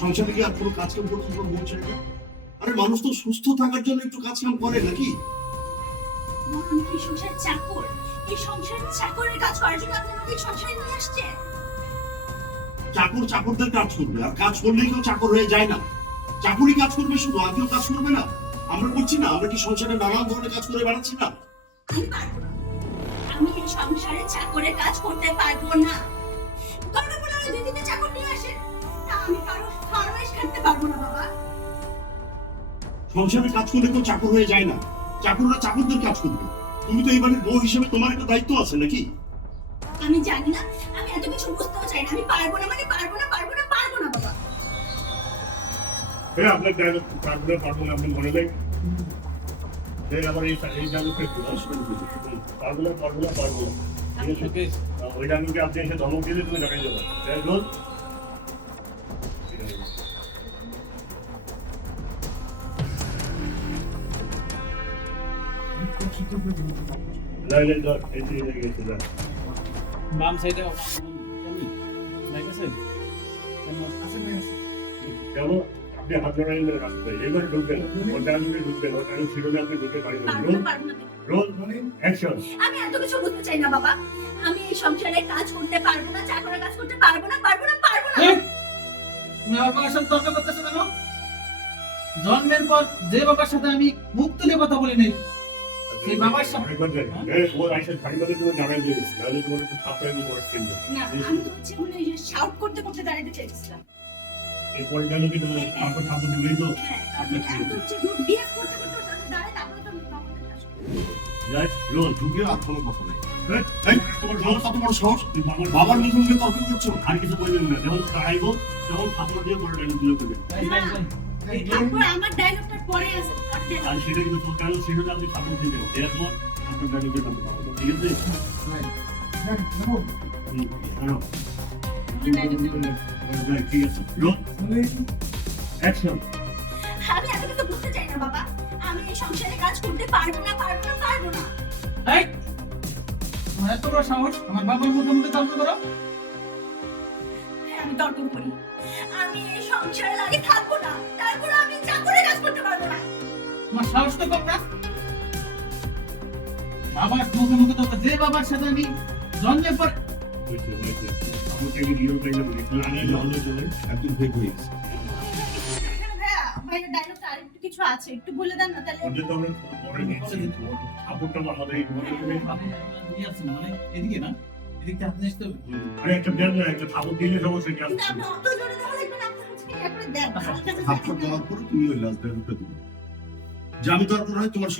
সংসারে কি আর কোনো কাজ কাম করতে তোমার মন চায় না? আরে মানুষ তো সুস্থ থাকার জন্য একটু কাজ কাম করে নাকি? আমি কি সংসার চাকর? এই সংসার চাকরের কাজ করার জন্য আপনি আমাকে সংসারে নিয়ে আসছে? চাকর চাকরদের কাজ করবে, আর কাজ করলেই কেউ চাকর হয়ে যায় না। চাকরি কাজ করবে শুধু, আর কেউ কাজ করবে না? আমরা করছি না? আমরা কি সংসারে নানান ধরনের কাজ করে বেড়াচ্ছি না? আমি পারবো না। আমি এই সংসারে চাকরের কাজ করতে পারবো না। দরকার পড়লে ওই দুই তিনটে চাকর নিয়ে আসে। তা আমি কারো ফরমাইশ খাটতে পারবো না বাবা। সংসারে কাজ করলে কেউ চাকর হয়ে যায় না। চাকররা চাকরদের কাজ করবে। তুমি তো এই বাড়ির বউ হিসেবে তোমার একটা দায়িত্ব আছে নাকি? আমি জানি না, আমি এত কিছু বুঝতেও চাই না। আমি পারবো না মানে পারবো না, পারবো না, পারবো না বাবা। আপনার ডায়লগ পারবো না আপনি মনে নেই? আবার এই ডায়লগটা একটু পারবো না পারবো না পারবো না, ঠিক আছে? ওই ডায়লগে আপনি এসে ধমক দিলে তুমি দাঁড়িয়ে যাবে। ডায়লগ লাইলে ধর এই যে গেছে না বাম সাইডে জানি লাগছে কেন আপনি হাত লড়াই করে রাখতে এবার ঢুকবেন ওর ডায়লগে ঢুকবেন ওর ডায়লগ ছিল না আপনি ঢুকে পারেন পারবো রোল না, পারবো না। Roll action. আমি এত কিছু বুঝতে চাই না বাবা। আমি এই সংসারে কাজ করতে পারবো না, চাকরের কাজ করতে পারবো না, পারবো না, পারবো না। তুমি আমার বাবার সাথে তর্ক করতেছো কেন? জন্মের পর যে বাবার সাথে আমি মুখ তুলে কথা বলি নাই, সেই বাবার সাথে ও আইসা শাড়ি বাদে তুমি জানাই দিয়ে তাহলে তোমার একটু থাপড়ে দিয়ে পড়ে কিনবে না, আমি তো হচ্ছে মানে শাউট করতে করতে দাঁড়াতে চাইছিলাম। এরপরে গেল কি তোমার থাপড় থাপড় দিলেই তো হ্যাঁ, আমি এত হচ্ছে রুট বিহেভ করতে করতে ওর সাথে দাঁড়াই, তারপরে তো আমি বাবাকে ঠাস করি। রাইট রোল ঢুকে আর কোনো কথা নেই। হ্যাঁ এই, তোমার কত বড় সাহস? তুই বাবার বাবার মুখে মুখে তর্ক করছো? আর কিছু বলবেন না যখন দাঁড়াইবো তখন থাপড় দিয়ে পরে ডায়লগ দিলে করবে তারপর আমার ডায়লগটা পরে আছে। আর সেটা কিন্তু তোর কেন সেটা আপনি থাপড় দিবেন এরপর আপনার ডায়লগ দিয়ে থাপড় ঠিক আছে ঠিক আছে রোল অ্যাকশন। আমি এত কিছু বুঝতে চাই না বাবা। আমি এই সংসারে কাজ করতে পারবো না, পারবো না, পারবো না। এই তোমার এত বড় সাহস আমার বাবার মুখে মুখে তর্ক করো? হ্যাঁ, আমি তর্ক করি। আমি এই সংসারে লাগে থাকবো না, তারপর আমি চাকরের কাজ করতে পারবো না। তোমার সাহস তো কম না? বাবার মুখে মুখে তর্ক, যে বাবার সাথে আমি জন্মের পর হয়েছে হয়েছে আমাকে ভিডিও পাইলাম আগে হলে চলে একদম ফেক হয়ে গেছে। ভাইয়া, ভাইয়ের ডায়লগটা আরেকটু কিছু আছে, একটু বলে দেন না তাহলে। ওটা তো আমরা পরে নিচ্ছি থাপড়টা আমাদের এই ঘরে মানে এদিকে না, এদিকে আপনি আসতে হবে। আরে একটা দেন না একটা থাপড় দিলে সমস্যা কি কিন্তু আপনি অত জোরে দেওয়া লাগবে না, আপনি হচ্ছে কি একবারে দেন। হালকা করে হাতটা দেওয়ার পরে তুমি ওই লাস্ট ডায়লগটা দিবে যে আমি দরকার হয় তোমার